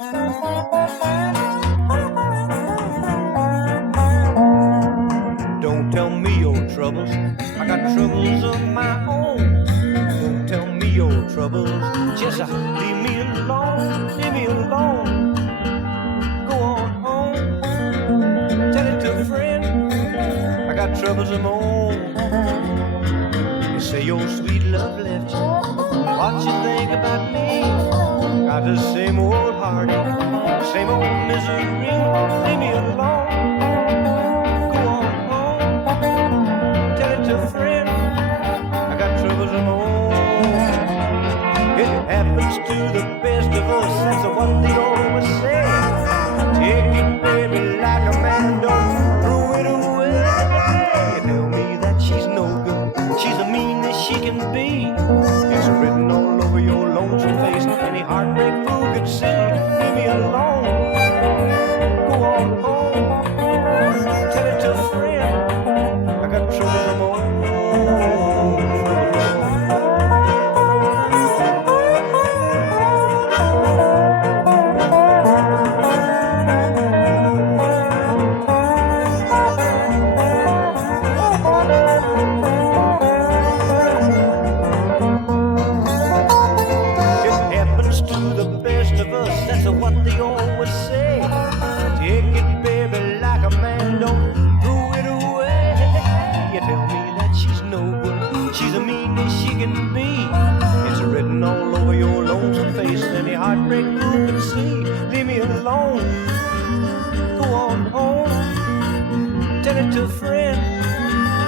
Don't tell me your troubles, I got troubles of my own. Don't tell me your troubles, just leave me alone, leave me alone. Go on home, tell it to a friend, I got troubles of my own. You say your sweet love left you, what you think about me? Got the same old heartache, same old misery, leave me alone. Go on home, tell it to a friend, I got troubles of my own. It happens to the best of us, that's what they always say. Take it, baby, like a man, don't throw it away. You tell me that she's no good, she's the meanest she can be. It's written all over your lonesome face, any heartbreak fool could see. Leave me alone, go on home, tell it to a friend, I got troubles of my own. That's what they always say. Take it, baby, like a man, don't throw it away. You tell me that she's no good, she's the meanest she can be. It's written all over your lonesome face, any heartbreak you can see. Leave me alone, go on home, tell it to a friend,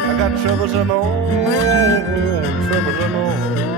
I got troubles of my own, troubles of my own.